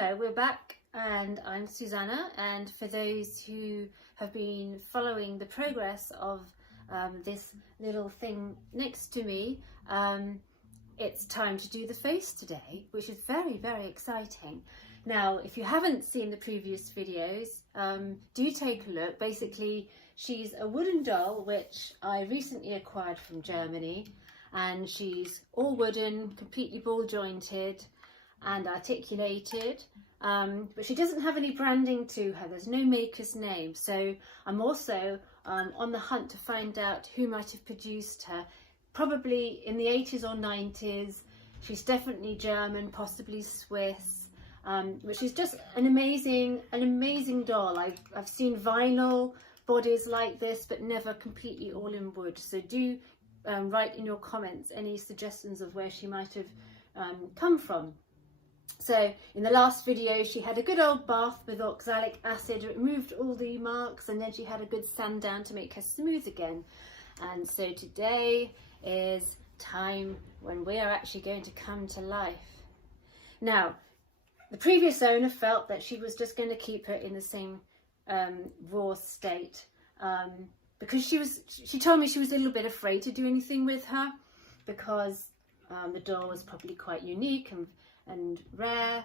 Hello, we're back and I'm Susanna, and for those who have been following the progress of this little thing next to me, it's time to do the face today, which is very exciting. Now, if you haven't seen the previous videos, do take a look. Basically, she's a wooden doll which I recently acquired from Germany, and she's all wooden, completely ball jointed and articulated, but she doesn't have any branding to her. There's no maker's name, so I'm also on the hunt to find out who might have produced her. Probably in the 80s or 90s. She's definitely German, possibly Swiss, but she's just an amazing doll. I've seen vinyl bodies like this, but never completely all in wood. So do write in your comments any suggestions of where she might have come from. So in the last video, she had a good old bath with oxalic acid, it removed all the marks, and then she had a good sand down to make her smooth again. And so today is time when we are actually going to come to life. Now, the previous owner felt that she was just going to keep her in the same raw state, because she told me she was a little bit afraid to do anything with her, because the doll was probably quite unique and rare,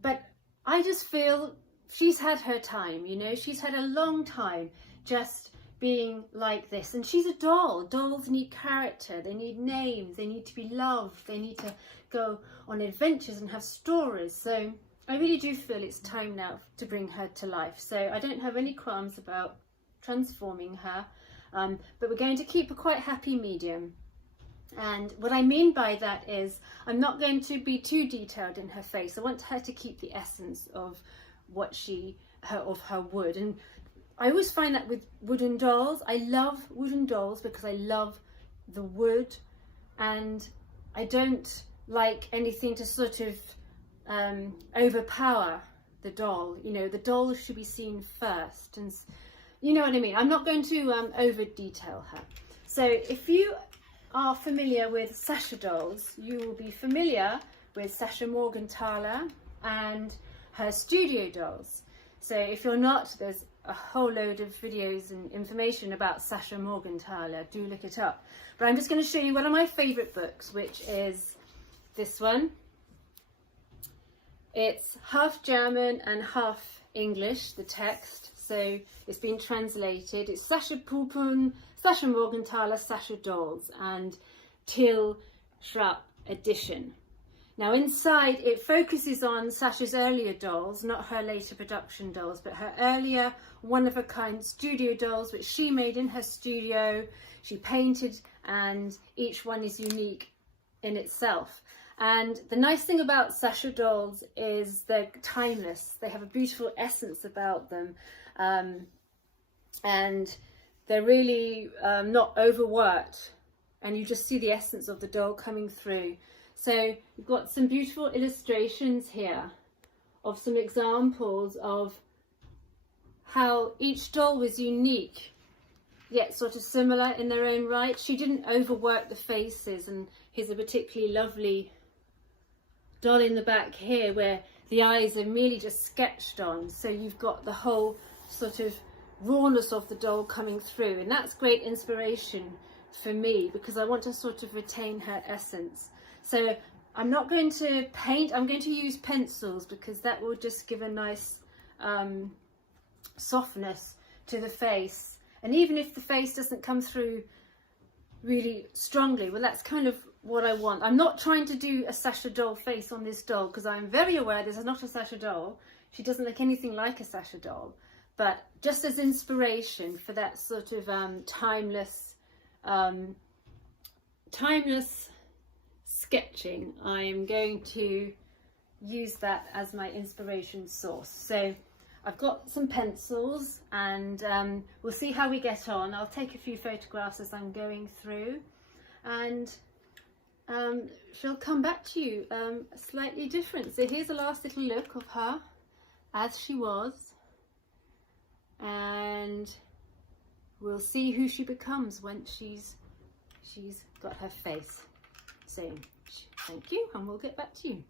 but I just feel she's had her time, you know. She's had a long time just being like this, and she's a doll. Dolls need character, they need names, they need to be loved, they need to go on adventures and have stories. So I really do feel it's time now to bring her to life. So I don't have any qualms about transforming her, but we're going to keep a quite happy medium. And what I mean by that is I'm not going to be too detailed in her face. I want her to keep the essence of what her wood. And I always find that with wooden dolls, I love wooden dolls because I love the wood, and I don't like anything to sort of overpower the doll. You know, the doll should be seen first, and you know what I mean. I'm not going to over detail her. So if you are familiar with Sasha dolls, you will be familiar with Sasha Morgenthaler and her studio dolls. So if you're not, there's a whole load of videos and information about Sasha Morgenthaler. Do look it up. But I'm just going to show you one of my favourite books, which is this one. It's half German and half English, the text. So it's been translated. It's Sasha Puppen, Sasha Morgenthaler, Sasha Dolls, and Till Schrapp edition. Now inside it focuses on Sasha's earlier dolls, not her later production dolls, but her earlier one-of-a-kind studio dolls which she made in her studio. She painted, and each one is unique in itself. And the nice thing about Sasha dolls is they're timeless. They have a beautiful essence about them, and they're really not overworked, and you just see the essence of the doll coming through. So we've got some beautiful illustrations here of some examples of how each doll was unique, yet sort of similar in their own right. She didn't overwork the faces, and here's a particularly lovely doll in the back here where the eyes are merely just sketched on. So you've got the whole sort of rawness of the doll coming through, and that's great inspiration for me because I want to sort of retain her essence. So I'm not going to paint, I'm going to use pencils because that will just give a nice softness to the face. And even if the face doesn't come through really strongly, well, that's kind of what I want. I'm not trying to do a Sasha doll face on this doll because I'm very aware this is not a Sasha doll. She doesn't look anything like a Sasha doll. But just as inspiration for that sort of timeless sketching, I'm going to use that as my inspiration source. So I've got some pencils, and we'll see how we get on. I'll take a few photographs as I'm going through, and she'll come back to you slightly different. So here's the last little look of her as she was, and we'll see who she becomes once she's got her face. So thank you, and we'll get back to you.